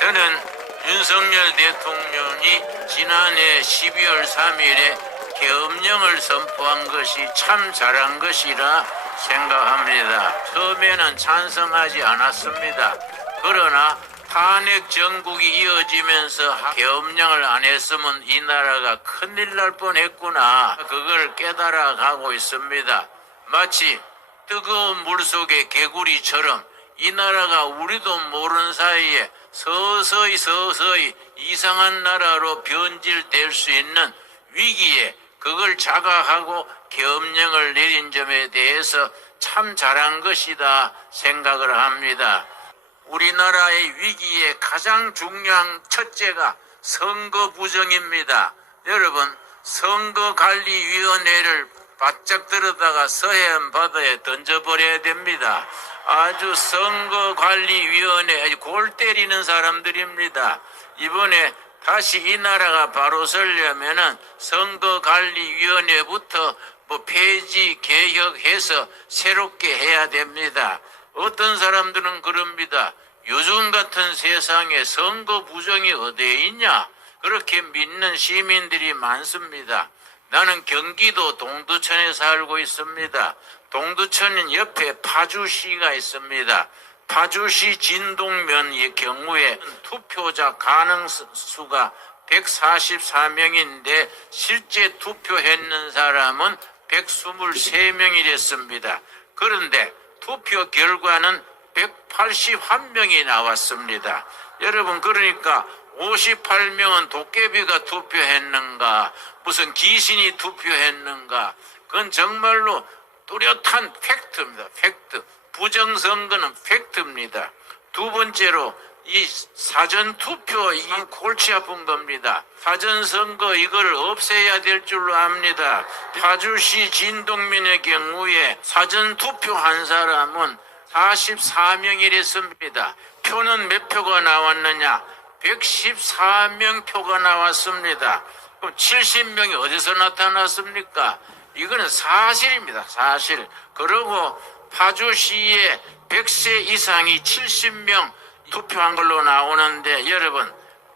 저는 윤석열 대통령이 지난해 12월 3일에 계엄령을 선포한 것이 참 잘한 것이라 생각합니다. 처음에는 찬성하지 않았습니다. 그러나 탄핵 정국이 이어지면서 계엄령을 안 했으면 이 나라가 큰일 날 뻔했구나. 그걸 깨달아 가고 있습니다. 마치 뜨거운 물속의 개구리처럼 이 나라가 우리도 모르는 사이에 서서히 이상한 나라로 변질될 수 있는 위기에 그걸 자각하고 계엄령을 내린 점에 대해서 참 잘한 것이다 생각을 합니다. 우리나라의 위기의 가장 중요한 첫째가 선거 부정입니다. 여러분, 선거관리위원회를 바짝 들어다가 서해안 바다에 던져버려야 됩니다. 아주 선거관리위원회 아주 골 때리는 사람들입니다. 이번에 다시 이 나라가 바로 서려면은 선거관리위원회부터 폐지 개혁해서 새롭게 해야 됩니다. 어떤 사람들은 그럽니다. 요즘 같은 세상에 선거 부정이 어디에 있냐? 그렇게 믿는 시민들이 많습니다. 나는 경기도 동두천에 살고 있습니다. 동두천 옆에 파주시가 있습니다. 파주시 진동면의 경우에 투표자 가능수가 144명인데 실제 투표했는 사람은 123명이랬습니다. 그런데 투표 결과는 181명이 나왔습니다. 여러분, 그러니까 58명은 도깨비가 투표했는가, 무슨 귀신이 투표했는가, 그건 정말로 뚜렷한 팩트입니다. 팩트. 부정선거는 팩트입니다. 두 번째로 이 사전투표, 이게 골치 아픈 겁니다. 사전선거 이걸 없애야 될 줄로 압니다. 파주시 진동면의 경우에 사전투표한 사람은 44명이랬습니다. 표는 몇 표가 나왔느냐? 114명 표가 나왔습니다. 그럼 70명이 어디서 나타났습니까? 이거는 사실입니다. 사실. 그리고 파주시에 100세 이상이 70명 투표한 걸로 나오는데 여러분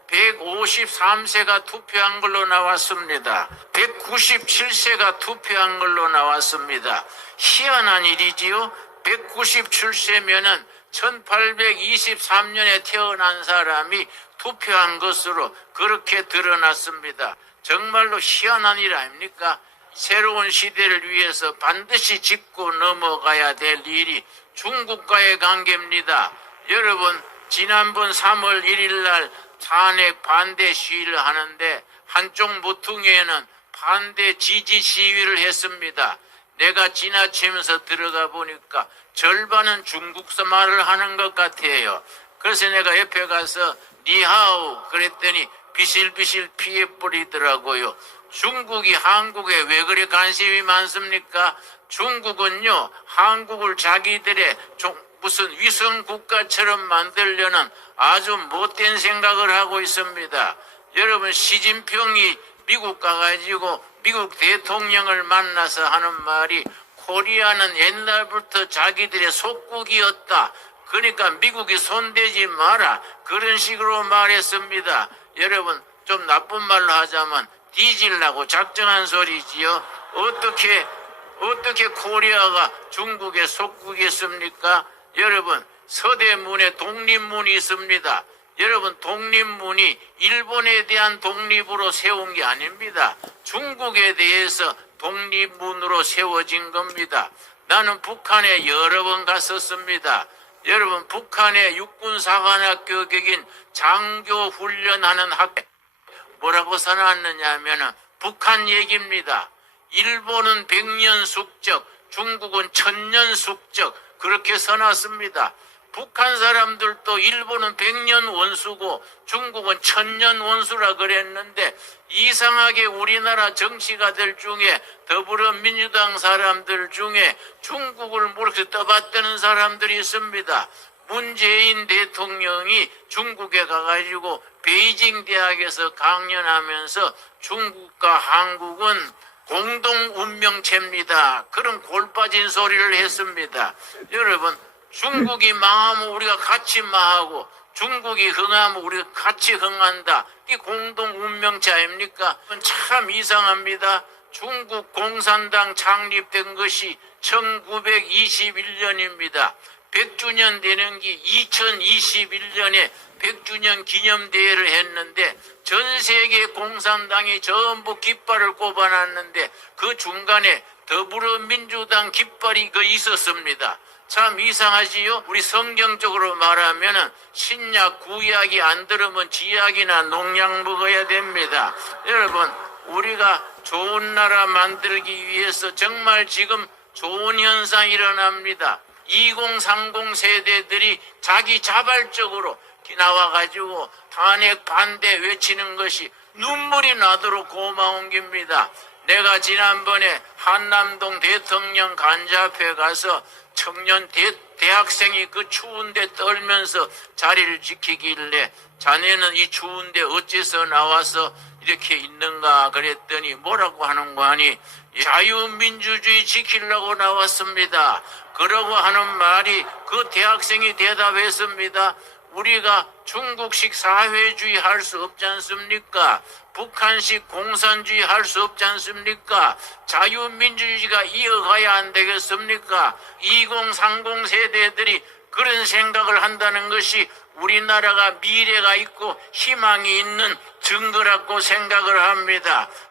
153세가 투표한 걸로 나왔습니다. 197세가 투표한 걸로 나왔습니다. 희한한 일이지요. 197세면은 1823년에 태어난 사람이 투표한 것으로 그렇게 드러났습니다. 정말로 희한한 일 아닙니까? 새로운 시대를 위해서 반드시 짚고 넘어가야 될 일이 중국과의 관계입니다. 여러분, 지난번 3월 1일 날 탄핵 반대 시위를 하는데 한쪽 모퉁이에는 반대 지지 시위를 했습니다. 내가 지나치면서 들어가 보니까 절반은 중국서 말을 하는 것 같아요. 그래서 내가 옆에 가서 니하오 그랬더니 비실비실 피해버리더라고요. 중국이 한국에 왜 그래 관심이 많습니까? 중국은요, 한국을 자기들의 무슨 위성 국가처럼 만들려는 아주 못된 생각을 하고 있습니다. 여러분, 시진핑이 미국 가가지고 미국 대통령을 만나서 하는 말이 코리아는 옛날부터 자기들의 속국이었다. 그러니까 미국이 손대지 마라. 그런 식으로 말했습니다. 여러분, 좀 나쁜 말로 하자면 뒤질라고 작정한 소리지요. 어떻게 코리아가 중국의 속국이었습니까? 여러분, 서대문에 독립문이 있습니다. 여러분, 독립문이 일본에 대한 독립으로 세운 게 아닙니다. 중국에 대해서 독립문으로 세워진 겁니다. 나는 북한에 여러 번 갔었습니다. 여러분, 북한의 육군사관학교격인 장교 훈련하는 학교 뭐라고 써놨느냐 하면은 북한 얘기입니다. 일본은 100년 숙적, 중국은 1000년 숙적 그렇게 써놨습니다. 북한 사람들도 일본은 100년 원수고 중국은 1000년 원수라 그랬는데 이상하게 우리나라 정치가들 중에 더불어민주당 사람들 중에 중국을 모르게 떠받드는 사람들이 있습니다. 문재인 대통령이 중국에 가가지고 베이징 대학에서 강연하면서 중국과 한국은 공동 운명체입니다. 그런 골빠진 소리를 했습니다. 여러분, 중국이 망하면 우리가 같이 망하고 중국이 흥하면 우리가 같이 흥한다. 이 공동 운명체 아닙니까? 참 이상합니다. 중국 공산당 창립된 것이 1921년입니다. 100주년 되는 게 2021년에 100주년 기념대회를 했는데 전 세계 공산당이 전부 깃발을 꼽아놨는데 그 중간에 더불어민주당 깃발이 있었습니다. 참 이상하지요? 우리 성경적으로 말하면은 신약 구약이 안 들으면 지약이나 농약 먹어야 됩니다. 여러분, 우리가 좋은 나라 만들기 위해서 정말 지금 좋은 현상이 일어납니다. 2030 세대들이 자기 자발적으로 나와가지고 탄핵 반대 외치는 것이 눈물이 나도록 고마운 겁니다. 내가 지난번에 한남동 대통령 간자 앞에 가서 청년 대학생이 그 추운데 떨면서 자리를 지키길래 자네는 이 추운데 어째서 나와서 이렇게 있는가 그랬더니 뭐라고 하는 거 아니 자유민주주의 지키려고 나왔습니다. 그러고 하는 말이 그 대학생이 대답했습니다. 우리가 중국식 사회주의 할 수 없지 않습니까? 북한식 공산주의 할 수 없지 않습니까? 자유민주주의가 이어가야 안 되겠습니까? 2030 세대들이 그런 생각을 한다는 것이 우리나라가 미래가 있고 희망이 있는 증거라고 생각을 합니다.